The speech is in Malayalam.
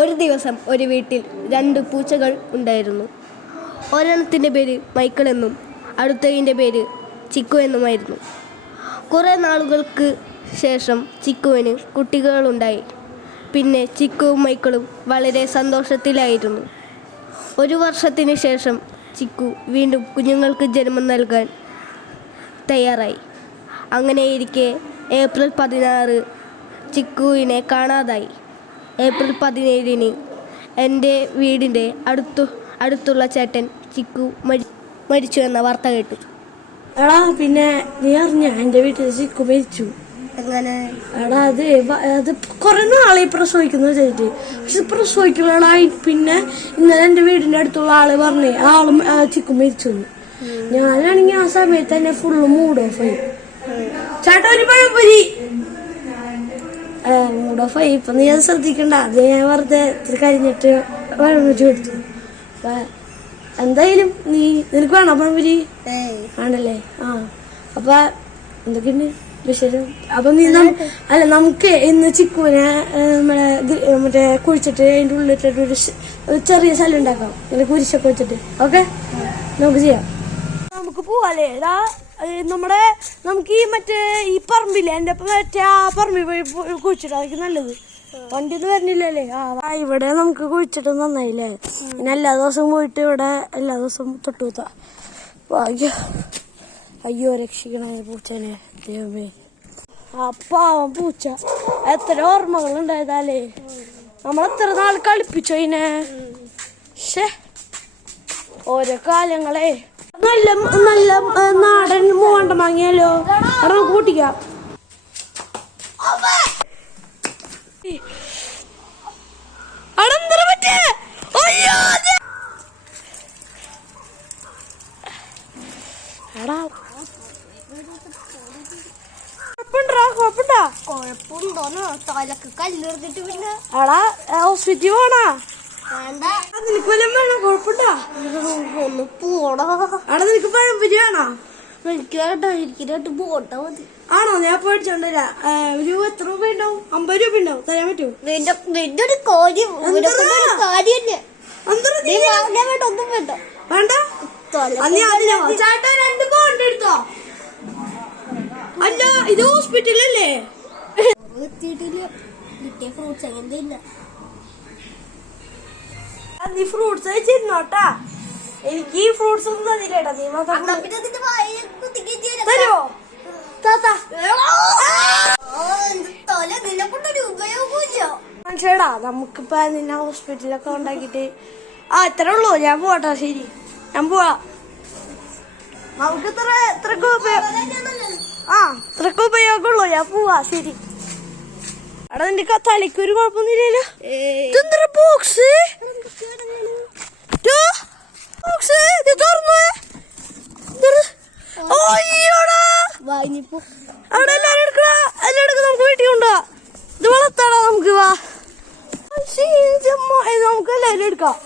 ഒരു ദിവസം ഒരു വീട്ടിൽ 2 പൂച്ചകൾ ഉണ്ടായിരുന്നു. ഒരെണ്ണത്തിൻ്റെ പേര് മൈക്കിൾ എന്നും അടുത്തതിൻ്റെ പേര് ചിക്കു എന്നുമായിരുന്നു. കുറേ നാളുകൾക്ക് ശേഷം ചിക്കുവിന് കുട്ടികളുണ്ടായി. പിന്നെ ചിക്കുവും മൈക്കിളും വളരെ സന്തോഷത്തിലായിരുന്നു. 1 വർഷത്തിന് ശേഷം ചിക്കു വീണ്ടും കുഞ്ഞുങ്ങൾക്ക് ജന്മം നൽകാൻ തയ്യാറായി. അങ്ങനെയിരിക്കെ ഏപ്രിൽ 16 ചിക്കുവിനെ കാണാതായി. ഏപ്രിൽ 17 എൻ്റെ വീടിൻ്റെ അടുത്തുള്ള ചേട്ടൻ ചിക്കു മരിച്ചു എന്ന വാർത്ത കേട്ടു. എടാ പിന്നെ നീ അറിഞ്ഞ എൻ്റെ വീട്ടിൽ ചിക്കു മരിച്ചു? അങ്ങനെ? എടാ അത് കുറെ നാളെ പ്രസവിക്കുന്ന വെച്ചിട്ട്, പക്ഷെ പ്രസവിക്കുന്ന പിന്നെ ഇന്നലെ എൻ്റെ വീടിന്റെ അടുത്തുള്ള ആള് പറഞ്ഞേ ആളും ചിക്കു മരിച്ചു. ഞാനാണെങ്കിൽ ആ സമയത്ത് തന്നെ ഫുള്ള് മൂഡ് ഓഫ് ആയി. ചേട്ടാ ഒരു പഴംപൊരി മൂഡ് ഓഫ് ആയി. ഇപ്പൊ നീ അത് ശ്രദ്ധിക്കണ്ട, അത് ഞാൻ വെറുതെ ഇത്തിരി കഴിഞ്ഞിട്ട് പഴംപൊരി കൊടുത്തു. അപ്പൊ എന്തായാലും നിനക്ക് വേണോ പഴംപൊരി? ആണല്ലേ? അപ്പൊ എന്തൊക്കെയുണ്ട് വിശേഷം? അപ്പൊ അല്ല നമുക്ക് ഇന്ന് ചിക്കുവിനെ മറ്റേ കുഴിച്ചിട്ട് അതിന്റെ ഉള്ളിട്ടിട്ട് ഒരു ചെറിയ സ്ഥലം ഉണ്ടാക്കാം, ഇങ്ങനെ കുരിശൊക്കെ വെച്ചിട്ട്. ഓക്കെ, നമുക്ക് ചെയ്യാം. നമുക്ക് പോവാല്ലേ? നമുക്ക് ഈ പറമ്പില്ലേ, എന്റെ മറ്റേ ആ പറമ്പിൽ പോയി കുഴിച്ചിട്ടായിരിക്കും നല്ലത്. വണ്ടി ഒന്നും വരുന്നില്ലല്ലേ? ഇവിടെ നമുക്ക് കുഴിച്ചിട്ട് നന്നായില്ലേ? പിന്നെ എല്ലാ ദിവസവും പോയിട്ട് ഇവിടെ എല്ലാ ദിവസവും തൊട്ടുകൂത്താ. അയ്യോ രക്ഷിക്കണേ പൂച്ചനെ, ദൈവമേ. പാവം പൂച്ച, എത്ര ഓർമ്മകൾ ഉണ്ടായതാലേ. നമ്മളെത്ര നാൾ കളിപ്പിച്ചു അതിനെ. ഓരോ കാലങ്ങളെ. നല്ല നല്ല നാടൻ മൂവണ്ട വാങ്ങിയാലോ? അവിടെ നമുക്ക് കൂട്ടിക്കാം. കുഴപ്പമുണ്ടോന്നോ? തലക്ക് കല്ലെറിഞ്ഞിട്ട് പിന്നെ ഹോസ്പിറ്റലിൽ പോണാ? നിനക്ക് വല്ലതും വേണോ? കുഴപ്പമുണ്ടോ? ഒന്ന് പോടാ. നിനക്ക് പഴംപൊരി വേണോ? എനിക്ക് വേണ്ട, പോട്ടാ മതി. ആണോ? ഞാൻ പേടിച്ചോണ്ടരാ. ഒരു എത്ര രൂപ ഉണ്ടാവും? 50 രൂപ ഉണ്ടാവും, തരാൻ പറ്റുമോ? നിന്റെ ഒരു കാര്യം തന്നെ. ഒന്നും വേണ്ട. വേണ്ട? ചേട്ടാ 2 പൗണ്ട് എടുത്തോ? അല്ല, ഇത് ഹോസ്പിറ്റലല്ലേ? എത്തിയിട്ടില്ല. കിട്ടിയ ഫ്രൂട്ട്സ് അങ്ങനെ ഇല്ല. നീ ഫ്രൂട്ട്സ് കഴിച്ചിരുന്നോട്ടാ. എനിക്ക് ഈ ഫ്രൂട്ട്സ് ഒന്നും തന്നില്ലേട്ടാ. നീ മാത്രം തരുമോ? മനസ്സിലാടാ, നമുക്കിപ്പ നിന്നെ ഹോസ്പിറ്റലൊക്കെ ഉണ്ടാക്കിട്ട് ഇത്ര ഉള്ളൂ. ഞാൻ പോവാട്ടാ. ശരി, ഞാൻ പോവാ. നമുക്ക് ഇത്രക്ക് ഉപയോഗമുള്ളൂ. ഞാൻ പോവാ. ശരി. അവിടെ നിന്റെ തലയ്ക്കൊരു കുഴപ്പമൊന്നുമില്ലല്ലോ. ഇതെന്താ ബോക്സ്? അവിടെ എല്ലാരും എടുക്കടാ, നമുക്ക് വീട്ടിൽ കൊണ്ടുപോവാ. ഇത് വളർത്താടാ നമുക്ക്. വാ, നമുക്ക് എല്ലാവരും എടുക്കാം.